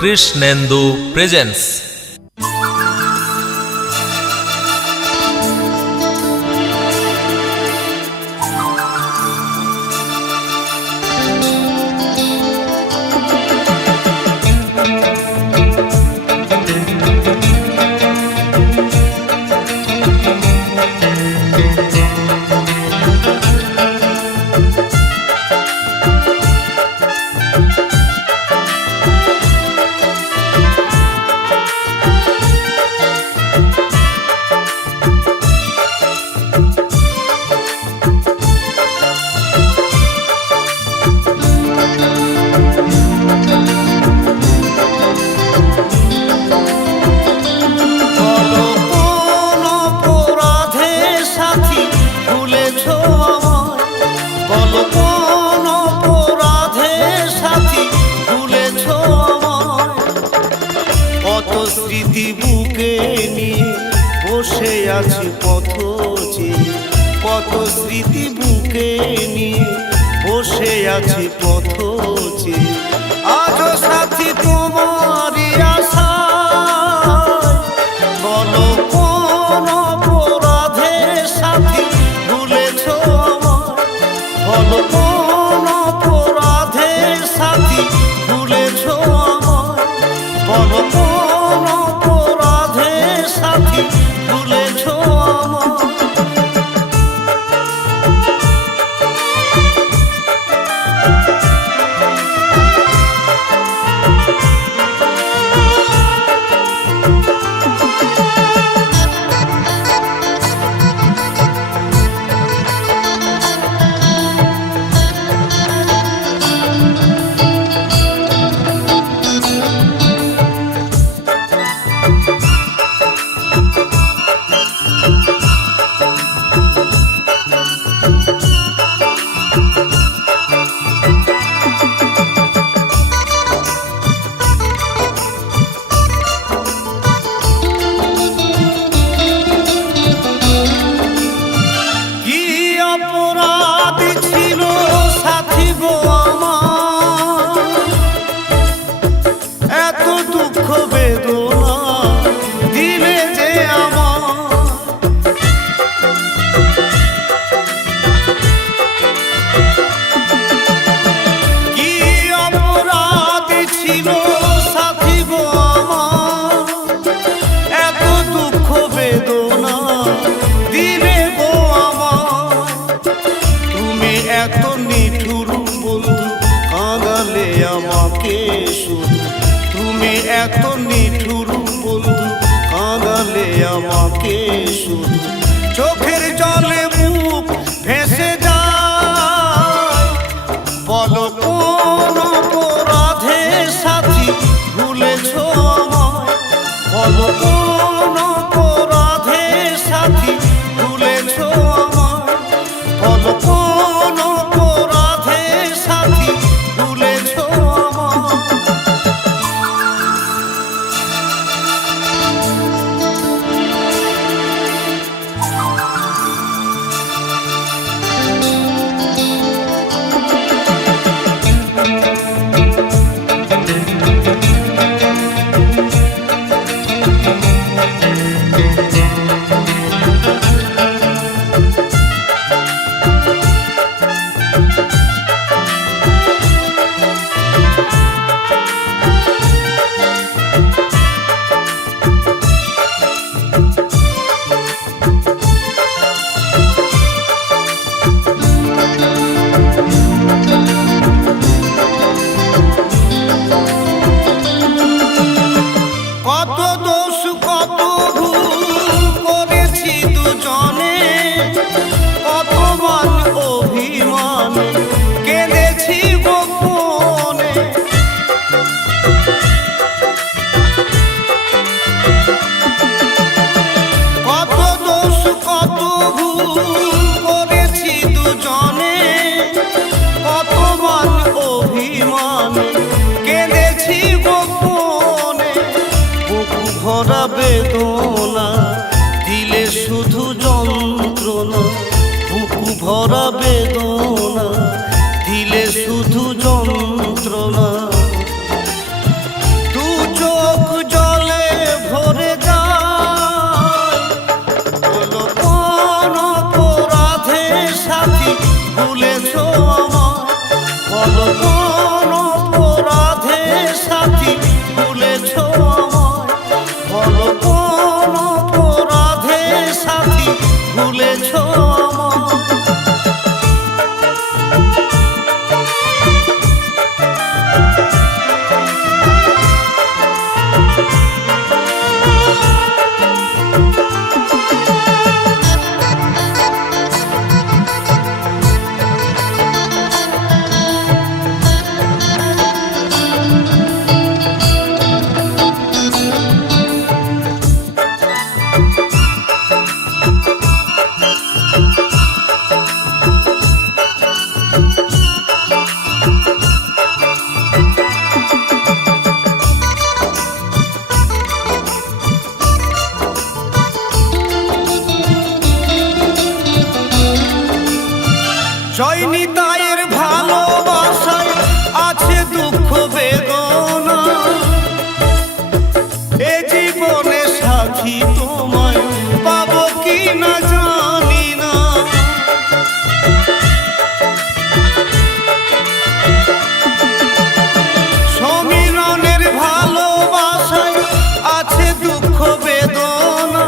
Krishnendu presence. স্মৃতি বুকে নিয়ে বসে আছি পথ চেয়ে, কত স্মৃতি বুকে নিয়ে বসে আছি পথ চেয়ে। আজও সাথী তোমারই আশায়, বলো কোন অপরাধে সাথী ভুলেছ আমায়, বলো কোন অপরাধে সাথী ভুলেছ আমায়, বলো কোন অপরাধে সাথী ভুলেছ আমায়। তুমি এত নিঠুর বন্ধু, কাঁদালে আমাকে শুধু, চোখের জলে মুখ ভেসে যায়, বলো কোন অপরাধে সাথী ভুলেছ আমায়, বলো কোন অপরাধে সাথী ভুলেছ আমায়, বলো কোন অপরাধে সাথী ভুলেছ আমায়। সাথী ভুলেছ আমায়, বলো কোন অপরাধে সাথী ভুলেছ আমায়, বলো কোন অপরাধে সাথী ভুলেছ আমায়। জয়নিতাইয়ের ভালোবাসায় আছে দুঃখ বেদনা, এ জীবনে সাথী তোমায় পাবো কি না জানি না। সমীরণের ভালোবাসায় আছে দুঃখ বেদনা,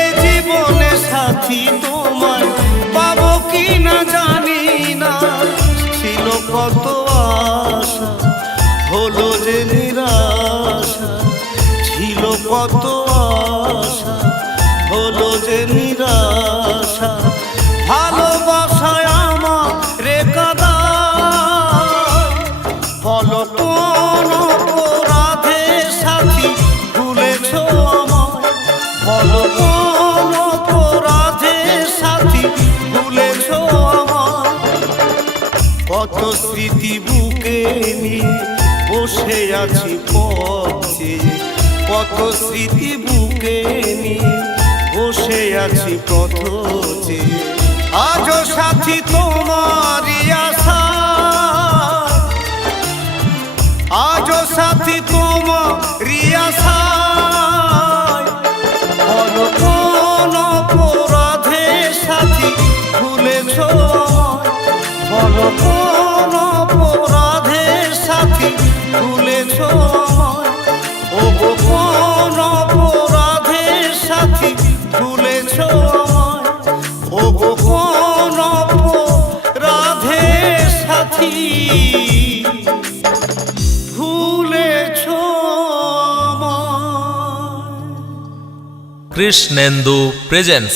এ জীবনে সাথী তোমায় পাবো কি না জানি না। ছিল কত আশা হলো যে নিরাশা, ছিল কত আশা হলো যে নিরাশা। ভালোবাসায় আমার রেখাদার, বলো কোন অপরাধে সাথী ভুলেছ আমায়, বলো কোন অপরাধে সাথী ভুলেছ আমায়। কত স্মৃতি বুকে নিয়ে বসে আছি পথে, কত স্মৃতি বুকে নিয়ে বসে আছি পথে। আজও সাথী তোমারই আশা, আজও সাথী তোমারই আশা। বলো কোন অপরাধে সাথী ভুলেছ আমায়, বলো কোন অপরাধে সাথী ভুলেছ আমায়, ও গো কোন অপরাধে সাথী ভুলেছ আমায়, ও গো কোন অপরাধে সাথী ভুলেছ আমায়। কৃষ্ণেন্দু প্রেজেন্স।